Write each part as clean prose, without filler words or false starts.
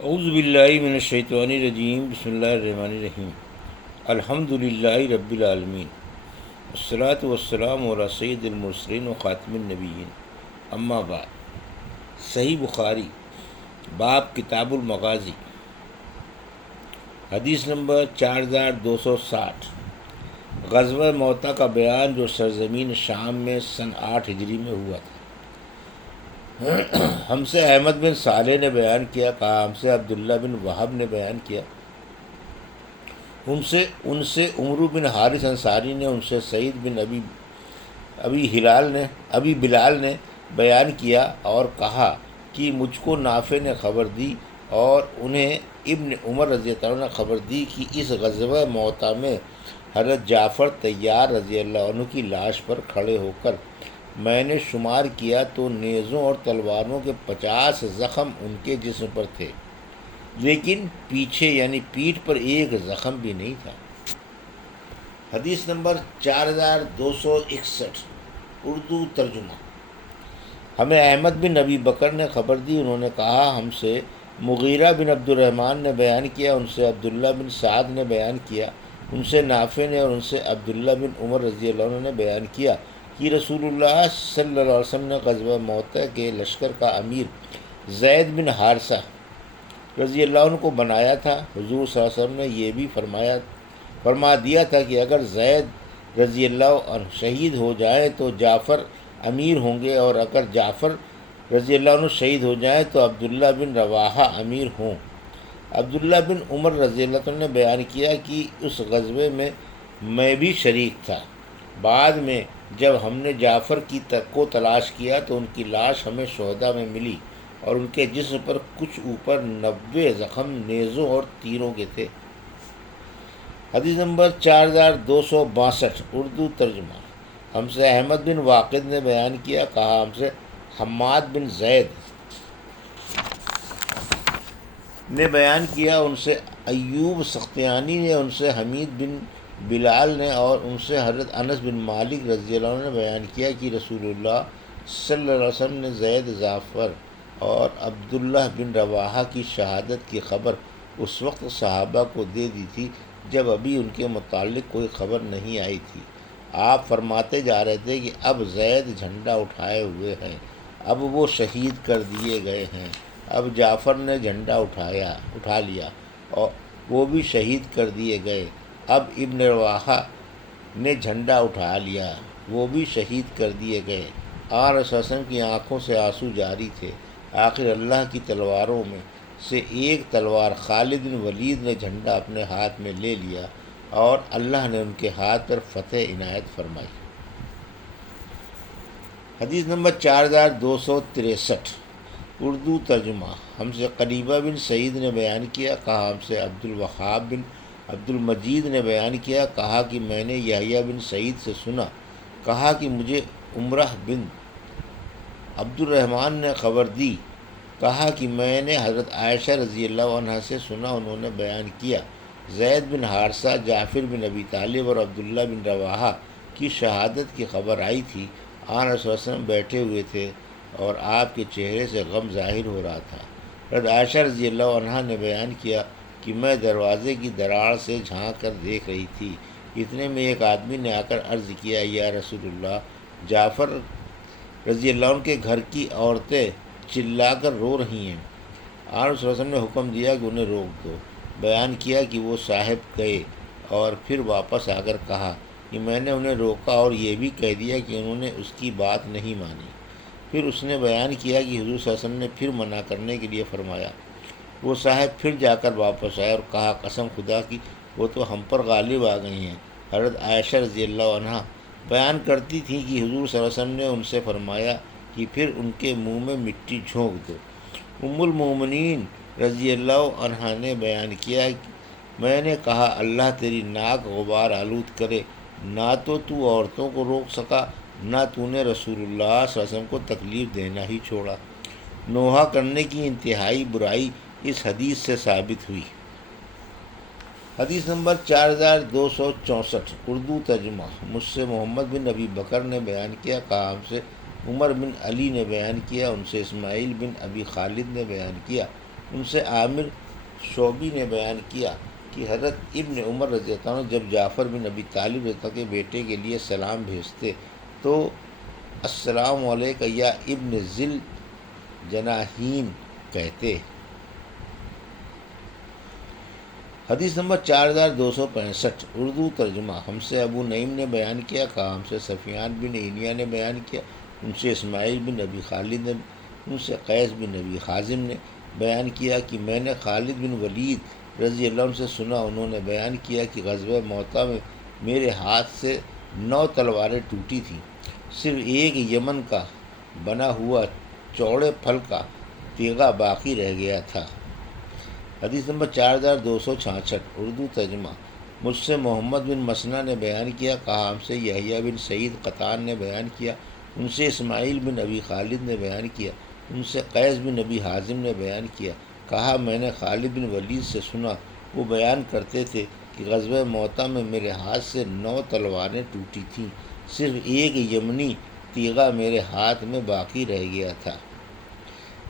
اعوذ باللہ من الشیطان الرجیم، بسم اللہ الرحمن الرحیم۔ الحمد للہ رب العالمین، والصلاة والسلام علی سید المرسلین و خاتم النبیین، اما بعد۔ صحیح بخاری، باب کتاب المغازی، حدیث نمبر 4260۔ غزوہ موتا کا بیان جو سرزمین شام میں سن 8 ہجری میں ہوا تھا۔ ہم سے احمد بن صالح نے بیان کیا، کہا ہم سے عبداللہ بن وہب نے بیان کیا، ان سے عمرو بن حارث انصاری نے، ان سے سعید بن ابی بلال نے بیان کیا اور کہا کہ مجھ کو نافع نے خبر دی اور انہیں ابن عمر رضی اللہ عنہ نے خبر دی کہ اس غزوہ موتا میں حضرت جعفر طیار رضی اللہ عنہ کی لاش پر کھڑے ہو کر میں نے شمار کیا تو نیزوں اور تلواروں کے 50 زخم ان کے جسم پر تھے، لیکن پیچھے یعنی پیٹھ پر ایک زخم بھی نہیں تھا۔ حدیث نمبر 4261، اردو ترجمہ۔ ہمیں احمد بن ابی بکر نے خبر دی، انہوں نے کہا ہم سے مغیرہ بن عبد الرحمن نے بیان کیا، ان سے عبداللہ بن سعد نے بیان کیا، ان سے نافع نے اور ان سے عبداللہ بن عمر رضی اللہ عنہ نے بیان کیا کہ رسول اللہ صلی اللہ علیہ وسلم نے غزوہ موتا کے لشکر کا امیر زید بن حارثہ رضی اللہ عنہ کو بنایا تھا۔ حضور صلی اللہ علیہ وسلم نے یہ بھی فرما دیا تھا کہ اگر زید رضی اللہ عنہ شہید ہو جائیں تو جعفر امیر ہوں گے، اور اگر جعفر رضی اللہ عنہ شہید ہو جائیں تو عبداللہ بن رواحہ امیر ہوں۔ عبداللہ بن عمر رضی اللہ عنہ نے بیان کیا کہ اس غزوے میں بھی شریک تھا۔ بعد میں جب ہم نے جعفر کو تلاش کیا تو ان کی لاش ہمیں شہداء میں ملی اور ان کے جسم پر کچھ اوپر 90 زخم نیزوں اور تیروں کے تھے۔ حدیث نمبر 4262، اردو ترجمہ۔ ہم سے احمد بن واقد نے بیان کیا، کہا ہم سے حماد بن زید نے بیان کیا، ان سے ایوب سختیانی نے، ان سے حمید بن بلال نے اور ان سے حضرت انس بن مالک رضی اللہ عنہ نے بیان کیا کہ رسول اللہ صلی اللہ علیہ وسلم نے زید جعفر اور عبداللہ بن رواحہ کی شہادت کی خبر اس وقت صحابہ کو دے دی تھی جب ابھی ان کے متعلق کوئی خبر نہیں آئی تھی۔ آپ فرماتے جا رہے تھے کہ اب زید جھنڈا اٹھائے ہوئے ہیں، اب وہ شہید کر دیے گئے ہیں، اب جعفر نے جھنڈا اٹھا لیا اور وہ بھی شہید کر دیے گئے، اب ابن رواحہ نے جھنڈا اٹھا لیا، وہ بھی شہید کر دیے گئے۔ آن رسول وسلم کی آنکھوں سے آنسو جاری تھے۔ آخر اللہ کی تلواروں میں سے ایک تلوار خالد بن ولید نے جھنڈا اپنے ہاتھ میں لے لیا اور اللہ نے ان کے ہاتھ پر فتح عنایت فرمائی۔ حدیث نمبر 4263، اردو ترجمہ۔ ہم سے قریبہ بن سعید نے بیان کیا، کہا ہم سے عبد الوہاب بن عبد المجید نے بیان کیا، کہا کہ میں نے یحییٰ بن سعید سے سنا، کہا کہ مجھے عمرہ بن عبد الرحمن نے خبر دی، کہا کہ میں نے حضرت عائشہ رضی اللہ عنہ سے سنا، انہوں نے بیان کیا زید بن حارثہ، جعفر بن ابی طالب اور عبداللہ بن رواحہ کی شہادت کی خبر آئی تھی۔ آن رسول اللہ صلی اللہ علیہ وسلم بیٹھے ہوئے تھے اور آپ کے چہرے سے غم ظاہر ہو رہا تھا۔ حضرت عائشہ رضی اللہ عنہ نے بیان کیا کہ میں دروازے کی دراڑ سے جھانک کر دیکھ رہی تھی، اتنے میں ایک آدمی نے آ کر عرض کیا، یا رسول اللہ، جعفر رضی اللہ عنہ کے گھر کی عورتیں چلا کر رو رہی ہیں۔ آن رسول اللہ نے حکم دیا کہ انہیں روک دو۔ بیان کیا کہ وہ صاحب گئے اور پھر واپس آ کر کہا کہ میں نے انہیں روکا اور یہ بھی کہہ دیا کہ انہوں نے اس کی بات نہیں مانی۔ پھر اس نے بیان کیا کہ حضور صلی اللہ علیہ وسلم نے پھر منع کرنے کے لیے فرمایا۔ وہ صاحب پھر جا کر واپس آئے اور کہا قسم خدا کی وہ تو ہم پر غالب آ گئی ہیں۔ حضرت عائشہ رضی اللہ عنہ بیان کرتی تھیں کہ حضور صلی اللہ علیہ وسلم نے ان سے فرمایا کہ پھر ان کے منہ میں مٹی جھونک دو۔ ام المومنین رضی اللہ عنہ نے بیان کیا کہ میں نے کہا اللہ تیری ناک غبار آلود کرے، نہ تو عورتوں کو روک سکا، نہ تو نے رسول اللہ صلی اللہ علیہ وسلم کو تکلیف دینا ہی چھوڑا۔ نوحہ کرنے کی انتہائی برائی اس حدیث سے ثابت ہوئی۔ حدیث نمبر 4264، اردو ترجمہ۔ مجھ سے محمد بن ابی بکر نے بیان کیا، کہا ہم سے عمر بن علی نے بیان کیا، ان سے اسماعیل بن ابی خالد نے بیان کیا، ان سے عامر شعبی نے بیان کیا کہ حضرت ابن عمر رضی اللہ عنہ جب جعفر بن ابی طالب رضی اللہ عنہ کے بیٹے کے لیے سلام بھیجتے تو السلام علیک یا ابن ذل جناحین کہتے۔ حدیث نمبر 4265 اردو ترجمہ۔ ہم سے ابو نعیم نے بیان کیا، کہا ہم سے سفیان بن عینیہ نے بیان کیا، ان سے اسماعیل بن ابی خالد نے، ان سے قیس بن ابی حازم نے بیان کیا کہ میں نے خالد بن ولید رضی اللہ عنہ سے سنا، انہوں نے بیان کیا کہ غزوہ موطا میں میرے ہاتھ سے 9 تلواریں ٹوٹی تھیں، صرف ایک یمن کا بنا ہوا چوڑے پھل کا تیغہ باقی رہ گیا تھا۔ حدیث نمبر 4266 اردو ترجمہ۔ مجھ سے محمد بن مسنہ نے بیان کیا، کہا ہم سے یحییٰ بن سعید قطان نے بیان کیا، ان سے اسماعیل بن ابی خالد نے بیان کیا، ان سے قیس بن ابی حازم نے بیان کیا، کہا میں نے خالد بن ولید سے سنا، وہ بیان کرتے تھے کہ غزوہ موطا میں میرے ہاتھ سے 9 تلواریں ٹوٹی تھیں، صرف ایک یمنی تیغہ میرے ہاتھ میں باقی رہ گیا تھا۔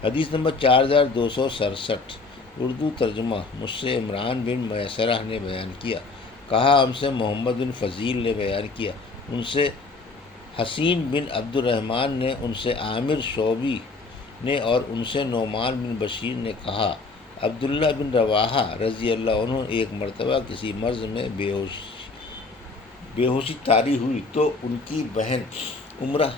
حدیث نمبر 4267 اردو ترجمہ۔ مجھ سے عمران بن میسرہ نے بیان کیا، کہا ہم سے محمد بن فضیل نے بیان کیا، ان سے حسین بن عبد الرحمن نے، ان سے عامر شعبی نے اور ان سے نعمان بن بشیر نے کہا عبداللہ بن رواحہ رضی اللہ عنہ ایک مرتبہ کسی مرض میں بے ہوشی طاری ہوئی تو ان کی بہن عمرہ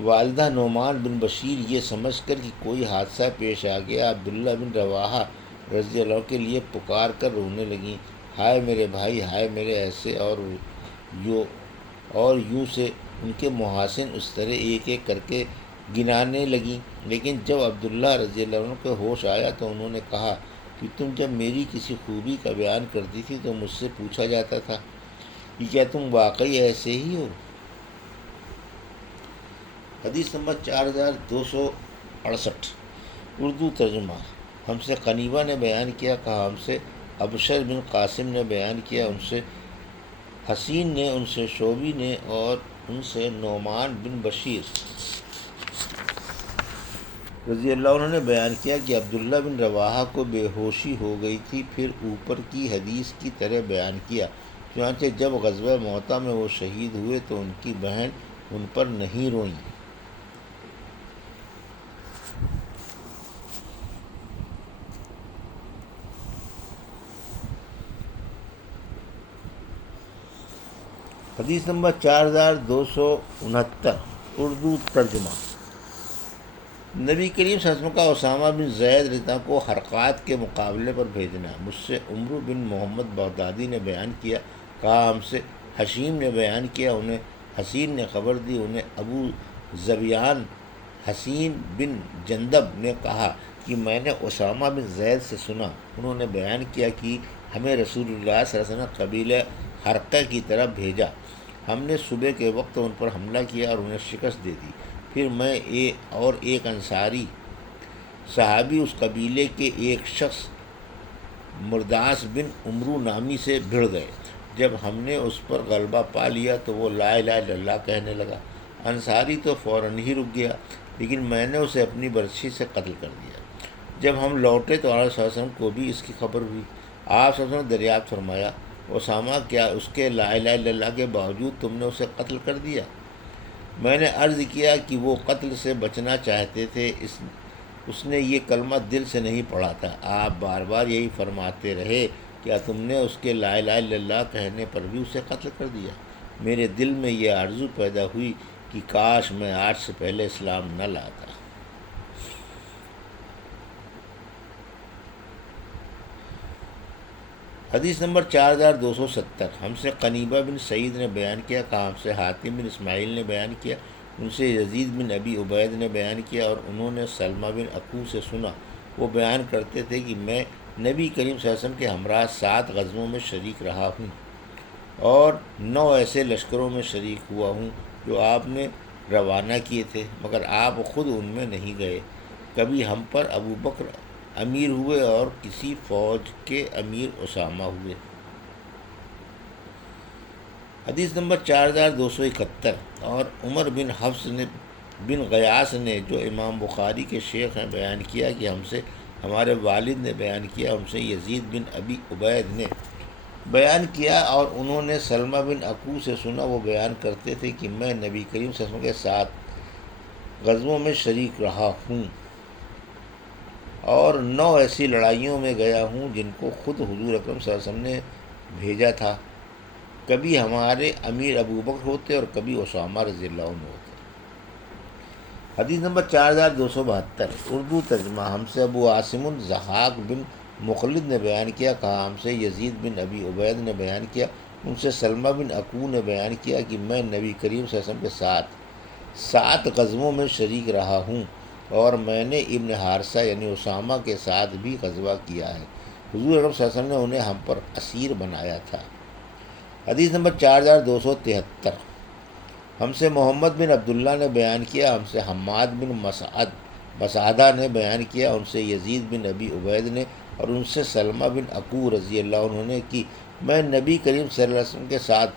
والدہ نعمان بن بشیر یہ سمجھ کر کہ کوئی حادثہ پیش آ گیا عبداللہ بن رواحہ رضی اللہ عنہ کے لیے پکار کر رونے لگیں، ہائے میرے بھائی، ہائے میرے ایسے، اور یوں سے ان کے محاسن اس طرح ایک ایک کر کے گنانے لگیں۔ لیکن جب عبداللہ رضی اللہ عنہ کو ہوش آیا تو انہوں نے کہا کہ تم جب میری کسی خوبی کا بیان کرتی تھی تو مجھ سے پوچھا جاتا تھا کہ کیا تم واقعی ایسے ہی ہو؟ حدیث نمبر 4268 اردو ترجمہ۔ ہم سے قنیبہ نے بیان کیا، کہا ہم سے ابشر بن قاسم نے بیان کیا، ان سے حسین نے، ان سے شعبی نے اور ان سے نعمان بن بشیر رضی اللہ عنہ نے بیان کیا کہ عبداللہ بن رواحہ کو بے ہوشی ہو گئی تھی، پھر اوپر کی حدیث کی طرح بیان کیا، چنانچہ جب غزوہ موطا میں وہ شہید ہوئے تو ان کی بہن ان پر نہیں روئیں۔ حدیث نمبر 4269 اردو ترجمہ۔ نبی کریم صلی اللہ علیہ وسلم کا اسامہ بن زید رضی اللہ عنہ کو حرکات کے مقابلے پر بھیجنا۔ مجھ سے عمرو بن محمد بغدادی نے بیان کیا، کہا ہم سے حشیم نے بیان کیا، انہیں حسین نے خبر دی، انہیں ابو ذبیان حسین بن جندب نے کہا کہ میں نے اسامہ بن زید سے سنا، انہوں نے بیان کیا کہ ہمیں رسول اللہ صلی اللہ علیہ وسلم قبیلہ حرقہ کی طرف بھیجا، ہم نے صبح کے وقت ان پر حملہ کیا اور انہیں شکست دے دی، پھر میں اور ایک انصاری صحابی اس قبیلے کے ایک شخص مرداس بن عمرو نامی سے بھڑ گئے، جب ہم نے اس پر غلبہ پا لیا تو وہ لا الہ الا اللہ کہنے لگا، انصاری تو فوراً ہی رک گیا، لیکن میں نے اسے اپنی برچھی سے قتل کر دیا۔ جب ہم لوٹے تو آپ صلی اللہ علیہ وسلم کو بھی اس کی خبر ہوئی، آپ صلی اللہ علیہ وسلم نے دریافت فرمایا، اسامہ کیا اس کے لا الہ الا اللہ کے باوجود تم نے اسے قتل کر دیا؟ میں نے عرض کیا کہ وہ قتل سے بچنا چاہتے تھے، اس نے یہ کلمہ دل سے نہیں پڑھا تھا، آپ بار بار یہی فرماتے رہے، کیا تم نے اس کے لا الہ الا اللہ کہنے پر بھی اسے قتل کر دیا؟ میرے دل میں یہ آرزو پیدا ہوئی کہ کاش میں آج سے پہلے اسلام نہ لاتا۔ حدیث نمبر 4270 ہم سے قنیبہ بن سعید نے بیان کیا، کہا ہم سے حاتم بن اسماعیل نے بیان کیا، ان سے یزید بن ابی عبید نے بیان کیا اور انہوں نے سلمہ بن اکو سے سنا، وہ بیان کرتے تھے کہ میں نبی کریم صلی اللہ علیہ وسلم کے ہمراہ 7 غزووں میں شریک رہا ہوں اور 9 ایسے لشکروں میں شریک ہوا ہوں جو آپ نے روانہ کیے تھے، مگر آپ خود ان میں نہیں گئے۔ کبھی ہم پر ابو بکر امیر ہوئے اور کسی فوج کے امیر اسامہ ہوئے۔ حدیث نمبر 4271 اور عمر بن حفص بن غیاث نے جو امام بخاری کے شیخ ہیں بیان کیا کہ ہم سے ہمارے والد نے بیان کیا، ہم سے یزید بن ابی عبید نے بیان کیا، اور انہوں نے سلمہ بن عقو سے سنا، وہ بیان کرتے تھے کہ میں نبی کریم صلی اللہ علیہ وسلم کے ساتھ غزووں میں شریک رہا ہوں، اور 9 ایسی لڑائیوں میں گیا ہوں جن کو خود حضور اکرم صلی اللہ علیہ وسلم نے بھیجا تھا۔ کبھی ہمارے امیر ابو بکر ہوتے اور کبھی اسامہ رضی اللہ عنہ ہوتے۔ حدیث نمبر 4272، اردو ترجمہ۔ ہم سے ابو عاصم الضحاک بن مخلد نے بیان کیا، کہا ہم سے یزید بن ابی عبید نے بیان کیا، ان سے سلمہ بن عقو نے بیان کیا کہ میں نبی کریم صلی اللہ علیہ وسلم کے ساتھ 7 غزووں میں شریک رہا ہوں، اور میں نے ابن حارثہ یعنی اسامہ کے ساتھ بھی غزوہ کیا ہے۔ حضور اکرم صلی اللہ علیہ وسلم نے انہیں ہم پر اسیر بنایا تھا۔ حدیث نمبر 4273، ہم سے محمد بن عبداللہ نے بیان کیا، ہم سے حماد بن مسعدہ نے بیان کیا، ان سے یزید بن ابی عبید نے، اور ان سے سلمہ بن عقو رضی اللہ عنہ نے کہ میں نبی کریم صلی اللہ علیہ وسلم کے ساتھ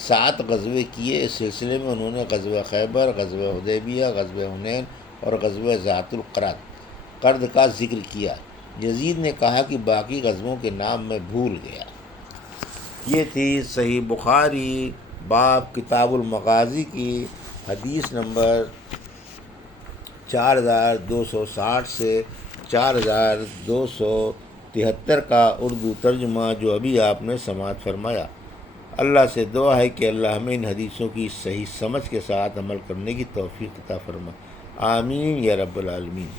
7 غزوے کیے۔ اس سلسلے میں انہوں نے غزوہ خیبر، غزوہ حدیبیہ، غزوہ حنین اور غزوہ ذات قرد کا ذکر کیا۔ یزید نے کہا کہ باقی غزووں کے نام میں بھول گیا۔ یہ تھی صحیح بخاری باب کتاب المغازی کی حدیث نمبر 4260 سے 4273 کا اردو ترجمہ، جو ابھی آپ نے سماعت فرمایا۔ اللہ سے دعا ہے کہ اللہ ہمیں ان حدیثوں کی صحیح سمجھ کے ساتھ عمل کرنے کی توفیق عطا فرمائے، آمین یا رب العالمین۔